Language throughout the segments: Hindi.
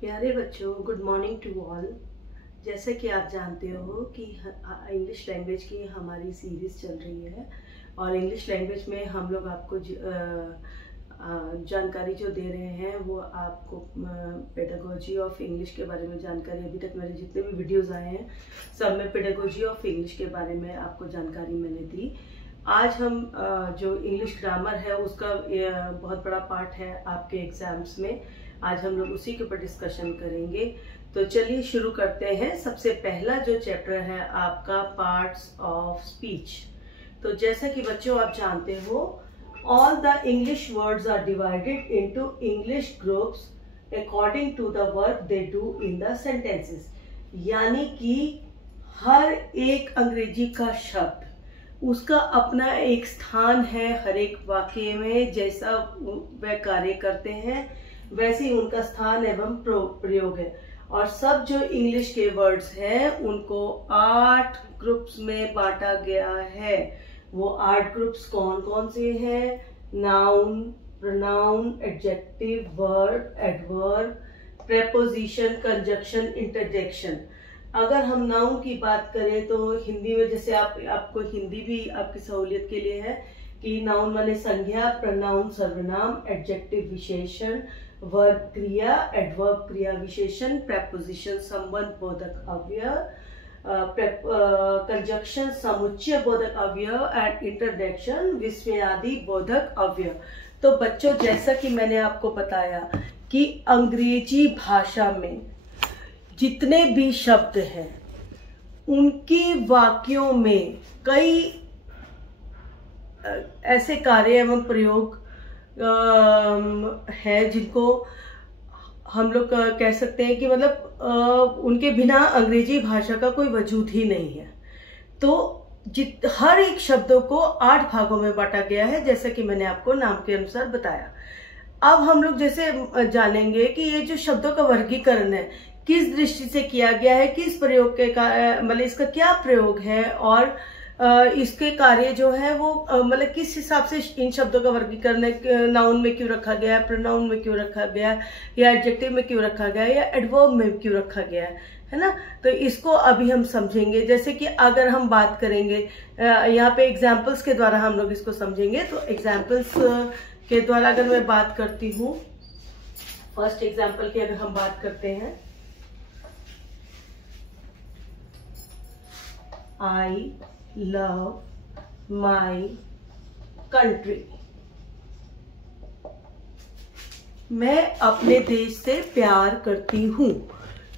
प्यारे बच्चों, गुड मॉर्निंग टू ऑल। जैसे कि आप जानते हो कि इंग्लिश लैंग्वेज की हमारी सीरीज़ चल रही है और इंग्लिश लैंग्वेज में हम लोग आपको जानकारी जो दे रहे हैं वो आपको पेडागोजी ऑफ इंग्लिश के बारे में जानकारी। अभी तक मेरे जितने भी वीडियोस आए हैं सब में पेडागोजी ऑफ इंग्लिश के बारे में आपको जानकारी मैंने दी। आज हम जो इंग्लिश ग्रामर है उसका बहुत बड़ा पार्ट है आपके एग्जाम्स में। आज हम लोग उसी के ऊपर डिस्कशन करेंगे। तो चलिए शुरू करते हैं। सबसे पहला जो चैप्टर है आपका पार्ट्स ऑफ स्पीच। तो जैसा कि बच्चों आप जानते हो, all the English words are divided into English groups according to the work they do in the sentences. यानी कि हर एक अंग्रेजी का शब्द उसका अपना एक स्थान है हर एक वाक्य में। जैसा वह कार्य करते हैं वैसे ही उनका स्थान एवं प्रयोग है। और सब जो इंग्लिश के वर्ड्स हैं उनको 8 ग्रुप्स में बांटा गया है। वो 8 ग्रुप्स कौन कौन से हैं? Noun, pronoun, adjective, verb, adverb, preposition, conjunction, interjection. अगर हम नाउन की बात करें तो हिंदी में जैसे आपको हिंदी भी आपकी सहूलियत के लिए है कि नाउन माने संज्ञा, प्रोनाउन सर्वनाम, एडजेक्टिव विशेषण, वर्ब क्रिया, एडवर्ब क्रिया विशेषण, प्रेपोजिशन संबंध बोधक अव्यय, कंजक्शन समुच्चय बोधक अव्यय एंड इंटरजेक्शन विस्मयादि बोधक अव्यय। तो बच्चों, जैसा कि मैंने आपको बताया कि अंग्रेजी भाषा में जितने भी शब्द हैं उनके वाक्यों में कई ऐसे कार्य एवं प्रयोग है जिनको हम लोग कह सकते हैं कि मतलब उनके बिना अंग्रेजी भाषा का कोई वजूद ही नहीं है। तो हर एक शब्दों को 8 भागों में बांटा गया है, जैसा कि मैंने आपको नाम के अनुसार बताया। अब हम लोग जैसे जानेंगे कि ये जो शब्दों का वर्गीकरण है किस दृष्टि से किया गया है, किस प्रयोग के मतलब इसका क्या प्रयोग है और इसके कार्य जो है वो मतलब किस हिसाब से इन शब्दों का वर्गीकरण नाउन में क्यों रखा गया है, प्रोनाउन में क्यों रखा गया है, या एडजेक्टिव में क्यों रखा गया है, या एडवर्ब में क्यों रखा गया है ना। तो इसको अभी हम समझेंगे। जैसे कि अगर हम बात करेंगे यहाँ पे एग्जाम्पल्स के द्वारा हम लोग इसको समझेंगे। तो एग्जाम्पल्स के द्वारा अगर मैं बात करती हूँ, फर्स्ट एग्जाम्पल की अगर हम बात करते हैं, आई लव माई कंट्री। मैं अपने देश से प्यार करती हूं।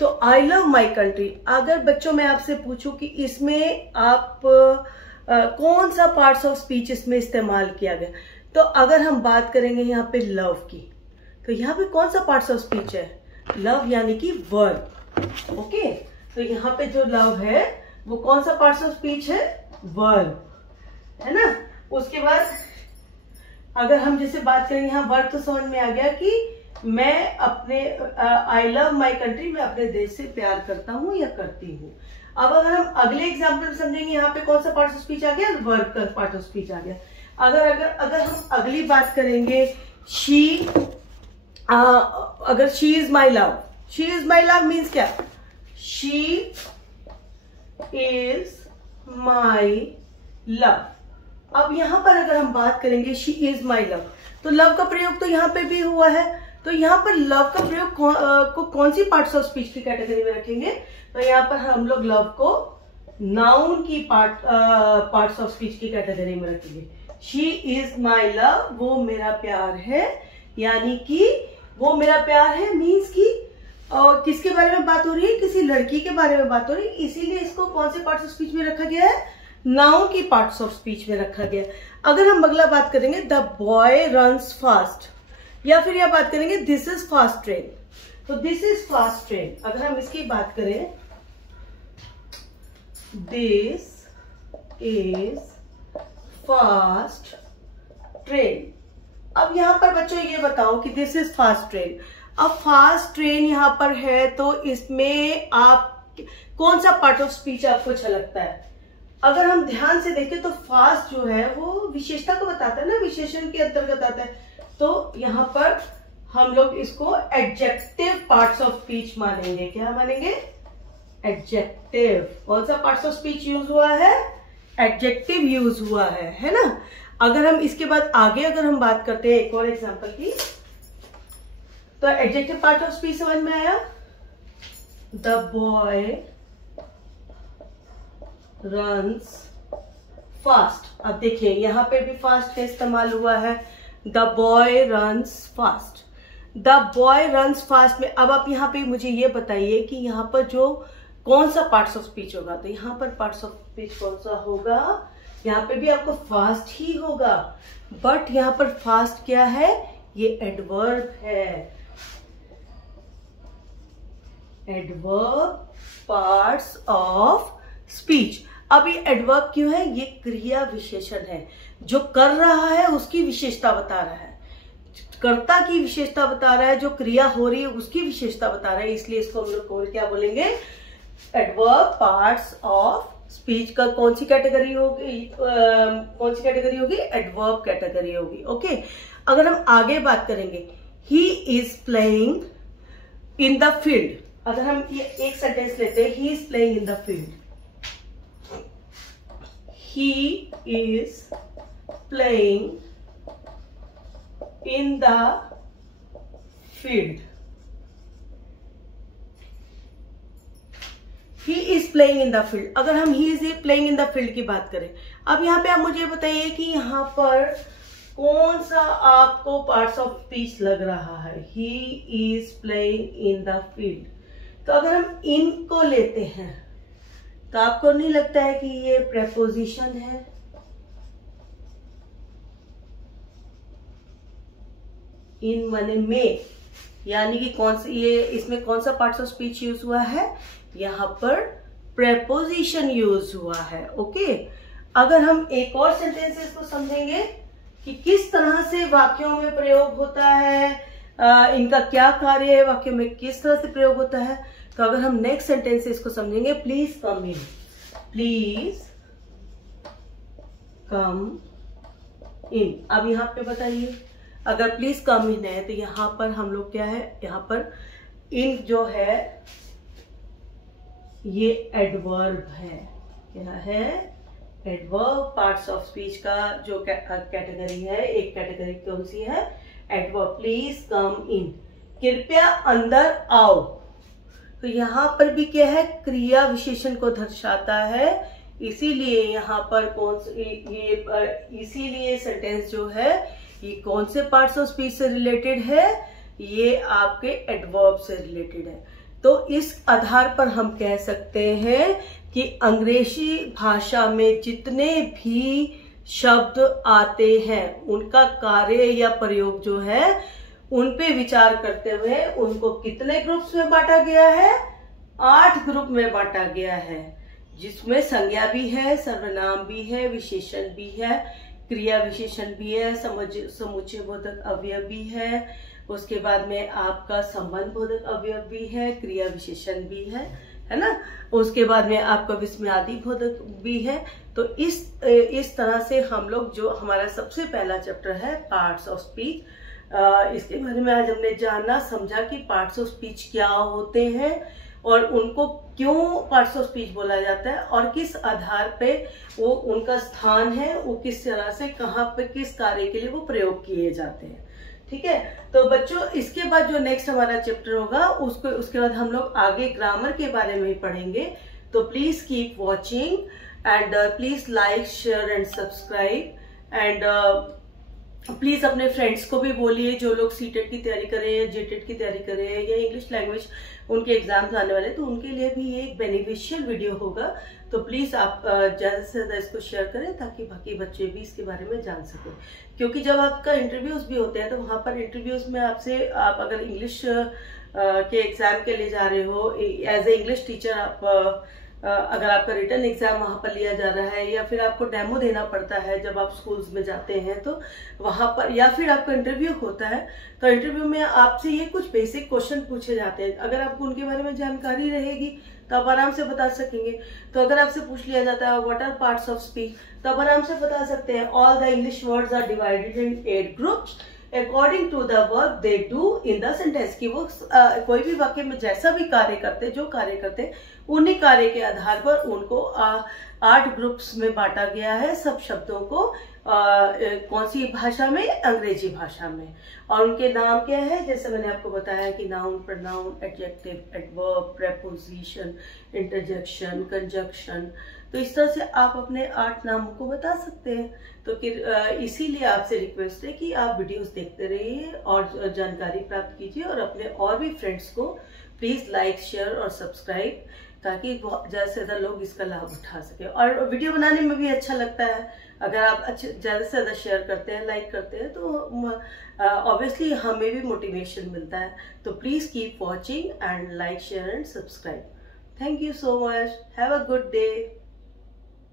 तो आई लव माई कंट्री, अगर बच्चों मैं आपसे पूछूं कि इसमें आप कौन सा पार्ट्स ऑफ स्पीच इसमें इस्तेमाल किया गया, तो अगर हम बात करेंगे यहाँ पे लव की, तो यहाँ पे कौन सा पार्ट्स ऑफ स्पीच है? लव यानी कि वर्ब। ओके, तो यहाँ पे जो लव है वो कौन सा पार्ट्स ऑफ स्पीच है? वर्ब, है ना। उसके बाद अगर हम जैसे बात करें, यहाँ वर्ब तो समझ में आ गया कि मैं अपने आई लव माई कंट्री, मैं अपने देश से प्यार करता हूं या करती हूँ। अब अगर हम अगले एग्जाम्पल समझेंगे, यहाँ पे कौन सा पार्ट ऑफ स्पीच आ गया? वर्ब का पार्ट ऑफ स्पीच आ गया। अगर हम अगली बात करेंगे, अगर she is my love, she is my love means क्या? She is my love. अब यहां पर अगर हम बात करेंगे शी इज माई लव, तो लव का प्रयोग तो यहां पे भी हुआ है। तो यहां पर लव का प्रयोग को कौन सी पार्ट्स ऑफ स्पीच की कैटेगरी में रखेंगे? तो यहां पर हम लोग लव को नाउन की पार्ट्स ऑफ स्पीच की कैटेगरी में रखेंगे। शी इज माई लव, वो मेरा प्यार है, यानी कि वो मेरा प्यार है मीन्स की और किसके बारे में बात हो रही है? किसी लड़की के बारे में बात हो रही है, इसीलिए इसको कौन से पार्ट्स ऑफ स्पीच में रखा गया है? नाउन की पार्ट्स ऑफ स्पीच में रखा गया। अगर हम अगला बात करेंगे, द बॉय रन्स फास्ट, या फिर यह बात करेंगे दिस इज फास्ट ट्रेन, तो दिस इज फास्ट ट्रेन। अगर हम इसकी बात करें, दिस इज फास्ट ट्रेन। अब यहां पर बच्चों ये बताओ कि दिस इज फास्ट ट्रेन। अब फास्ट ट्रेन यहां पर है तो इसमें आप कौन सा पार्ट ऑफ स्पीच आपको अच्छा लगता है? अगर हम ध्यान से देखें तो फास्ट जो है वो विशेषता को बताता है ना, विशेषण के अंतर्गत आता है। तो यहाँ पर हम लोग इसको एडजेक्टिव पार्ट्स ऑफ स्पीच मानेंगे। क्या मानेंगे? एडजेक्टिव। कौन सा पार्ट्स ऑफ स्पीच यूज हुआ है? एडजेक्टिव यूज हुआ है ना। अगर हम इसके बाद आगे अगर हम बात करते हैं एक और एग्जांपल की, तो एडजेक्टिव पार्ट ऑफ स्पीच समझ में आया? The boy runs fast. अब देखिए यहां पे भी फास्ट का इस्तेमाल हुआ है। The boy runs fast. The boy runs fast में अब आप यहाँ पे मुझे ये बताइए कि यहाँ पर जो कौन सा पार्ट्स ऑफ स्पीच होगा। तो यहाँ पर पार्ट्स ऑफ स्पीच कौन सा होगा? यहाँ पे भी आपको फास्ट ही होगा, बट यहाँ पर फास्ट क्या है? ये एडवर्ब है। Adverb parts of speech. अब ये एडवर्ब क्यों है? ये क्रिया विशेषण है, जो कर रहा है उसकी विशेषता बता रहा है, कर्ता की विशेषता बता रहा है, जो क्रिया हो रही है उसकी विशेषता बता रहा है। इसलिए इसको हम लोग क्या बोलेंगे? एडवर्ब पार्ट्स ऑफ स्पीच का कौन सी कैटेगरी होगी? कौन सी कैटेगरी होगी? एडवर्ब कैटेगरी होगी। ओके, अगर हम आगे बात करेंगे, he is playing in the field. अगर हम ये एक सेंटेंस लेते हैं, he is playing in the field. He is playing in the field. He is playing in the field। अगर हम he is playing in the field की बात करें, अब यहाँ पे आप मुझे बताइए कि यहाँ पर कौन सा आपको पार्ट्स ऑफ स्पीच लग रहा है? He is playing in the field। तो अगर हम in को लेते हैं तो आपको नहीं लगता है कि ये प्रेपोजिशन है? इन माने में, यानी कि कौन सा ये इसमें कौन सा पार्ट्स ऑफ स्पीच यूज हुआ है? यहां पर प्रेपोजिशन यूज हुआ है। ओके, अगर हम एक और सेंटेंसेस को समझेंगे कि किस तरह से वाक्यों में प्रयोग होता है, इनका क्या कार्य है, वाक्यों में किस तरह से प्रयोग होता है, तो अगर हम नेक्स्ट सेंटेंसेस को समझेंगे, please come in, please come इन। अब यहाँ पे बताइए, अगर प्लीज कम इन है तो यहाँ पर हम लोग क्या है? यहाँ पर इन जो है ये एडवर्ब है। क्या है? एडवर्ब पार्ट्स ऑफ स्पीच का जो कैटेगरी है, एक कैटेगरी कौन सी है? एडवर्ब। प्लीज कम इन, कृपया अंदर आओ। तो यहाँ पर भी क्या है? क्रिया विशेषण को दर्शाता है। इसीलिए यहाँ पर इसीलिए सेंटेंस जो है ये कौन से पार्ट्स ऑफ स्पीच से रिलेटेड है? ये आपके एडवर्ब से रिलेटेड है। तो इस आधार पर हम कह सकते हैं कि अंग्रेजी भाषा में जितने भी शब्द आते हैं उनका कार्य या प्रयोग जो है उन पे विचार करते हुए उनको कितने ग्रुप्स में बांटा गया है? 8 ग्रुप में बांटा गया है, जिसमें संज्ञा भी है, सर्वनाम भी है, विशेषण भी है, क्रिया विशेषण भी है, समुच्चय बोधक अवयव भी है, उसके बाद में आपका संबंध बोधक अवयव भी है, क्रिया विशेषण भी है ना, उसके बाद में आपका विस्मयादि बोधक भी है। तो इस तरह से हम लोग जो हमारा सबसे पहला चैप्टर है पार्ट्स ऑफ स्पीच, इसके बारे में आज हमने जाना समझा कि पार्ट्स ऑफ स्पीच क्या होते हैं और उनको क्यों पार्ट्स ऑफ स्पीच बोला जाता है और किस आधार पे वो उनका स्थान है, वो किस तरह से कहाँ पे किस कार्य के लिए वो प्रयोग किए जाते हैं। ठीक है, तो बच्चों इसके बाद जो नेक्स्ट हमारा चैप्टर होगा उसके बाद हम लोग आगे ग्रामर के बारे में पढ़ेंगे। तो please keep watching and please like share and subscribe and please अपने फ्रेंड्स को भी बोलिए जो लोग सीटेट की तैयारी कर रहे हैं, जेटेट की तैयारी कर रहे हैं या इंग्लिश लैंग्वेज उनके एग्जाम्स आने वाले, तो उनके लिए भी ये एक बेनिफिशियल वीडियो होगा। तो प्लीज आप ज्यादा से ज्यादा इसको शेयर करें ताकि बाकी बच्चे भी इसके बारे में जान सकें, क्योंकि जब आपका इंटरव्यूज भी होते हैं तो वहां पर इंटरव्यूज में आपसे आप अगर इंग्लिश के एग्जाम के लिए जा रहे हो एज ए इंग्लिश टीचर, आप अगर आपका रिटर्न एग्जाम वहां पर लिया जा रहा है या फिर आपको डेमो देना पड़ता है जब आप स्कूल्स में जाते हैं तो वहां पर, या फिर आपका इंटरव्यू होता है तो इंटरव्यू में आपसे ये कुछ बेसिक क्वेश्चन पूछे जाते हैं। अगर आपको उनके बारे में जानकारी रहेगी तो आप आराम से बता सकेंगे। तो अगर आपसे पूछ लिया जाता है what are parts of speech, तो आप आराम से बता सकते हैं all the English words are divided in 8 groups according to the work they do in the sentence, कि वो कोई भी वाक्य में जैसा भी कार्य करते, जो कार्य करते, उन्हीं कार्य के आधार पर उनको 8 ग्रुप्स में बांटा गया है, सब शब्दों को कौन सी भाषा में, अंग्रेजी भाषा में। और उनके नाम क्या है, जैसे मैंने आपको बताया कि noun, pronoun, adjective, adverb, preposition, interjection, conjunction. तो इस तरह से आप अपने 8 नामों को बता सकते हैं। तो फिर इसीलिए आपसे रिक्वेस्ट है कि आप वीडियोस देखते रहिए और जानकारी प्राप्त कीजिए, और अपने और भी फ्रेंड्स को प्लीज लाइक, शेयर और सब्सक्राइब, ताकि ज्यादा से ज्यादा लोग इसका लाभ उठा सके। और वीडियो बनाने में भी अच्छा लगता है अगर आप ज्यादा से ज्यादा शेयर करते हैं, लाइक करते हैं, तो ऑब्वियसली हमें भी मोटिवेशन मिलता है। तो please keep watching and like, share and subscribe. Thank you so much. Have a good day.